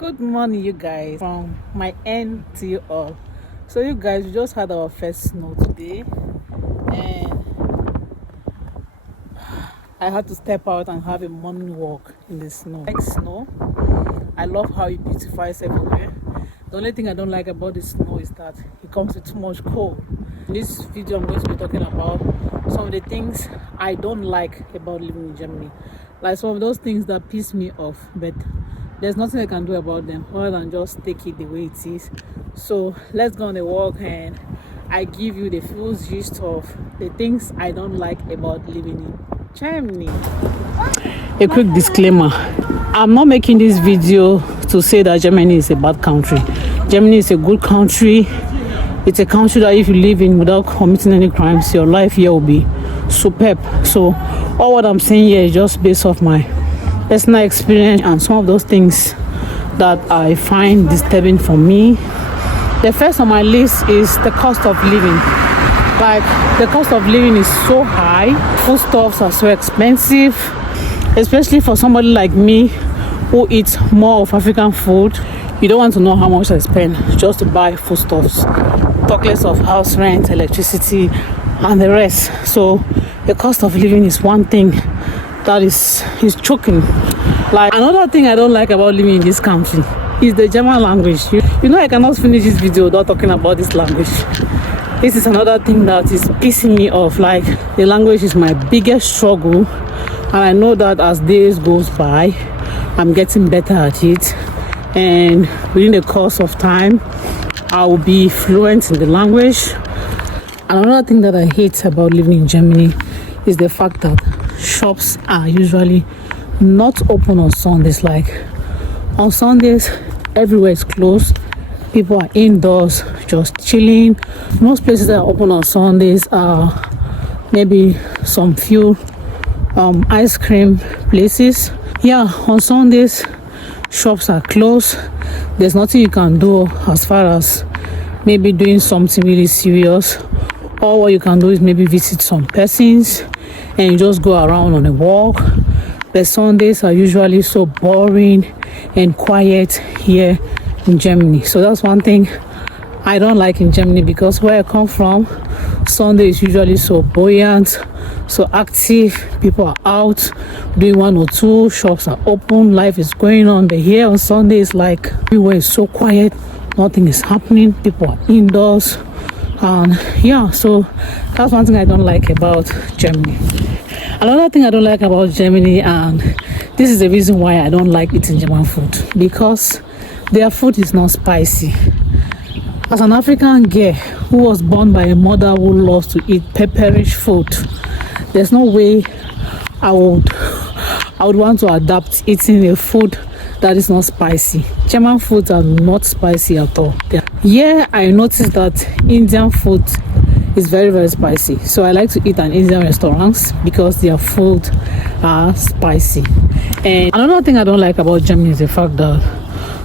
Good morning, you guys, from my end to you all. So you guys, we just had our first snow today, and I had to step out and have a morning walk in the snow. I like snow. I love how it beautifies everywhere. The only thing I don't like about the snow is that it comes with too much cold. In this video, I'm going to be talking about some of the things I don't like about living in Germany. Like some of those things that piss me off, but there's nothing I can do about them other than just take it the way it is. So let's go on a walk and I give you the full gist of the things I don't like about living in Germany. A quick disclaimer: I'm not making this video to say that Germany is a bad country. Germany is a good country. It's a country that if you live in without committing any crimes, your life here will be superb. So all what I'm saying here is just based off my personal experience and some of those things that I find disturbing for me. The first on my list is the cost of living. Like, the cost of living is so high. Foodstuffs are so expensive, especially for somebody like me who eats more of African food. You don't want to know how much I spend just to buy foodstuffs, talk less of house rent, electricity, and the rest. So the cost of living is one thing that is choking. Like, another thing I don't like about living in this country is the German language. You know, I cannot finish this video without talking about this language. This is another thing that is pissing me off. Like, the language is my biggest struggle, and I know that as days goes by, I'm getting better at it, and within the course of time, I will be fluent in the language. Another thing that I hate about living in Germany is the fact that shops are usually not open on Sundays. Like, on Sundays, everywhere is closed. People are indoors just chilling. Most places that are open on Sundays are maybe some few ice cream places. Yeah, on Sundays shops are closed. There's nothing you can do as far as maybe doing something really serious. All what you can do is maybe visit some persons and you just go around on a walk. The Sundays are usually so boring and quiet here in Germany. So that's one thing I don't like in Germany, because where I come from, Sunday is usually so buoyant, so active. People are out doing one or two, shops are open, life is going on. But here on Sunday, it's like everywhere is so quiet, nothing is happening, people are indoors. And yeah, so that's one thing I don't like about Germany. Another thing I don't like about Germany, and this is the reason why I don't like eating German food, because their food is not spicy. As an African girl who was born by a mother who loves to eat pepperish food, there's no way I would want to adapt eating a food that is not spicy. German foods are not spicy at all. Yeah, I noticed that Indian food is very, very spicy. So I like to eat at Indian restaurants because their food are spicy. And another thing I don't like about Germany is the fact that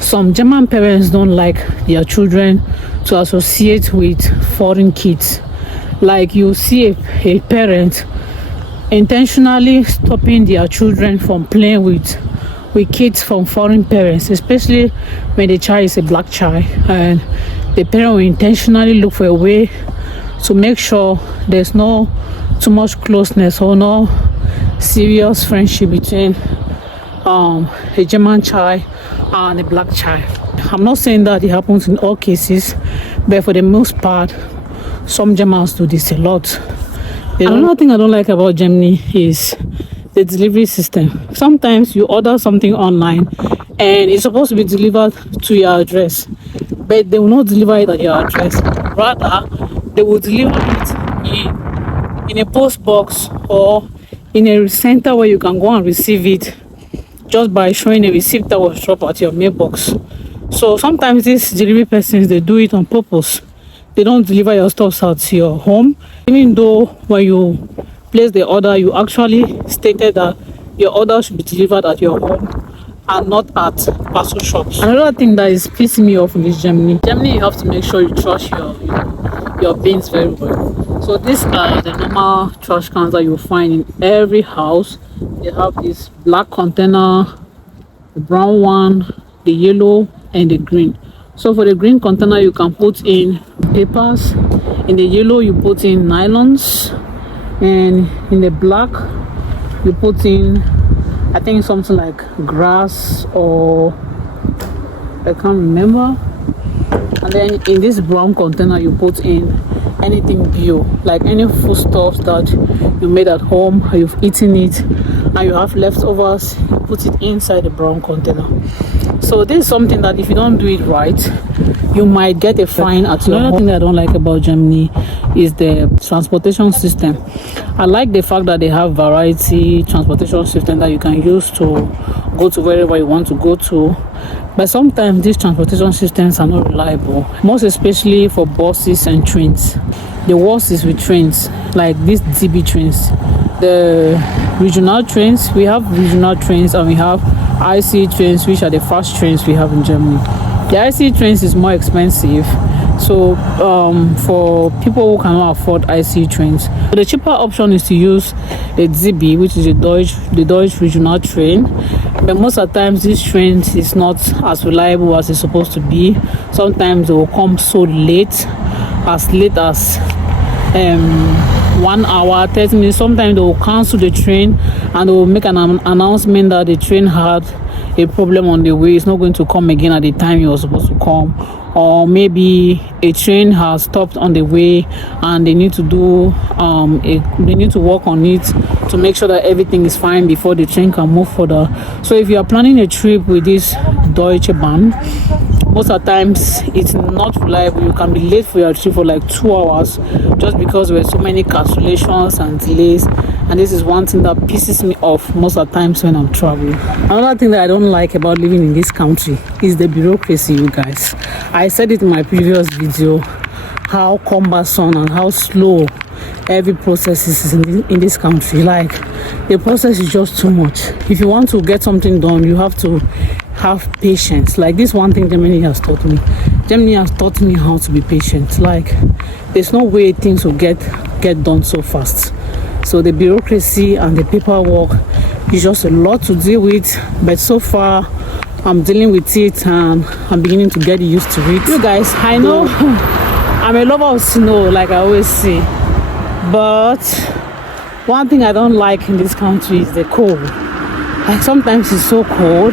some German parents don't like their children to associate with foreign kids. Like, you see a parent intentionally stopping their children from playing with kids from foreign parents, especially when the child is a black child, and the parent will intentionally look for a way to make sure there's no too much closeness or no serious friendship between a German child and a black child. I'm not saying that it happens in all cases, but for the most part, some Germans do this a lot. Another thing I don't like about Germany is the delivery system. Sometimes you order something online and it's supposed to be delivered to your address, but they will not deliver it at your address. Rather, they will deliver it in a post box or in a center where you can go and receive it just by showing a receipt that was dropped at your mailbox. So sometimes these delivery persons, they do it on purpose. They don't deliver your stuff out to your home, even though when you place the order, you actually stated that your order should be delivered at your home and not at parcel shops. Another thing that is pissing me off in this Germany, you have to make sure you trash your bins very well. So these are the normal trash cans that you'll find in every house. They have this black container, the brown one, the yellow and the green. So for the green container, you can put in papers. In the yellow, you put in nylons, and in the black, you put in, I think, something like grass, or I can't remember. And then in this brown container, you put in anything bio, like any foodstuffs that you made at home, you've eaten it and you have leftovers, you put it inside the brown container. So this is something that if you don't do it right, you might get a fine at your home. Another thing that I don't like about Germany is the transportation system. I like the fact that they have variety transportation system that you can use to go to wherever you want to go to, but sometimes these transportation systems are not reliable, most especially for buses and trains. The worst is with trains, like these DB trains. The regional trains, we have regional trains and we have IC trains, which are the fast trains we have in Germany. The IC trains is more expensive, so for people who cannot afford IC trains, so the cheaper option is to use a DB, which is the Deutsche regional train. But most of the times this train is not as reliable as it's supposed to be. Sometimes it will come so late as 1 hour, 30 minutes. Sometimes they will cancel the train and they will make an announcement that the train had a problem on the way, it's not going to come again at the time you were supposed to come, or maybe a train has stopped on the way and they need to do they need to work on it to make sure that everything is fine before the train can move further. So if you are planning a trip with this Deutsche Bahn, most of the times it's not reliable. You can be late for your trip for like 2 hours just because there were so many cancellations and delays, and this is one thing that pisses me off most of the times when I'm traveling. Another thing that I don't like about living in this country is the bureaucracy, you guys. I said it in my previous video how cumbersome and how slow every process is in this country. Like, the process is just too much. If you want to get something done, you have to have patience. Like, this one thing Germany has taught me. Germany has taught me how to be patient. Like, there's no way things will get done so fast. So the bureaucracy and the paperwork is just a lot to deal with, but so far I'm dealing with it and I'm beginning to get used to it. You guys, I know I'm a lover of snow, like I always say, but one thing I don't like in this country is the cold. Like, sometimes it's so cold,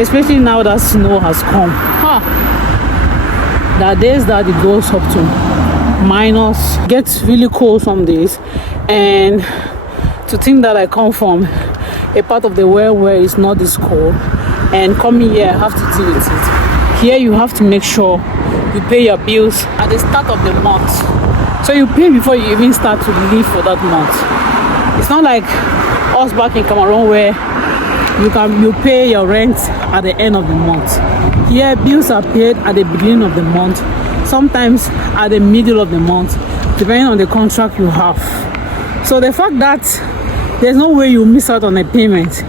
especially now that snow has come. There are days that it goes up to minus, gets really cold some days, and to think that I come from a part of the world where it's not this cold, and coming here I have to deal with it. Here you have to make sure you pay your bills at the start of the month, so you pay before you even start to leave for that month. It's not like us back in Cameroon where you pay your rent at the end of the month. Here bills are paid at the beginning of the month, sometimes at the middle of the month, depending on the contract you have. So the fact that there's no way you miss out on a payment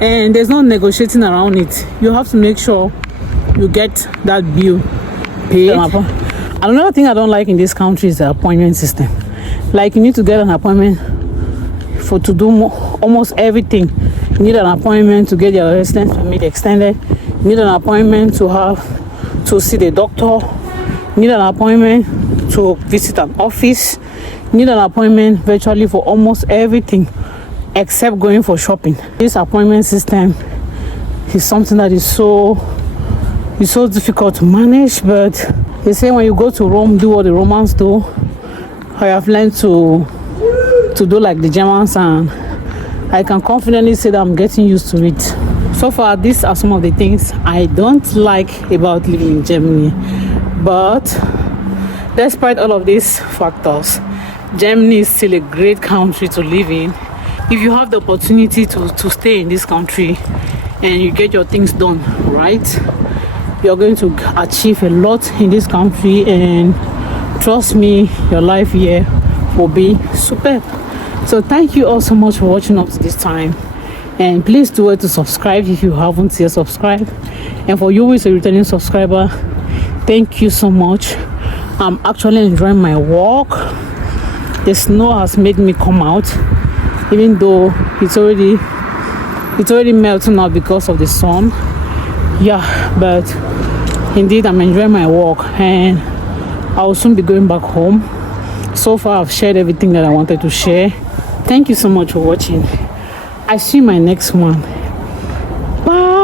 and there's no negotiating around it, you have to make sure you get that bill paid. Another thing I don't like in this country is the appointment system. Like, you need to get an appointment to do almost everything. You need an appointment to get your residence permit extended. You need an appointment to see the doctor. You need an appointment to visit an office. You need an appointment virtually for almost everything except going for shopping. This appointment system is something that is so difficult to manage, but they say when you go to Rome, do what the Romans do. I have learned to do like the Germans, and I can confidently say that I'm getting used to it. So far, these are some of the things I don't like about living in Germany. But despite all of these factors, Germany is still a great country to live in. If you have the opportunity to stay in this country and you get your things done right, you're going to achieve a lot in this country, and trust me, your life here will be superb. So thank you all so much for watching up to this time, and please do it to subscribe if you haven't yet subscribed. And for you who is a returning subscriber, thank you so much. I'm actually enjoying my walk. The snow has made me come out, even though it's already melting now because of the sun. Yeah, but indeed I'm enjoying my walk, and I will soon be going back home. So far I've shared everything that I wanted to share. Thank you so much for watching. I see you in my next one. Bye.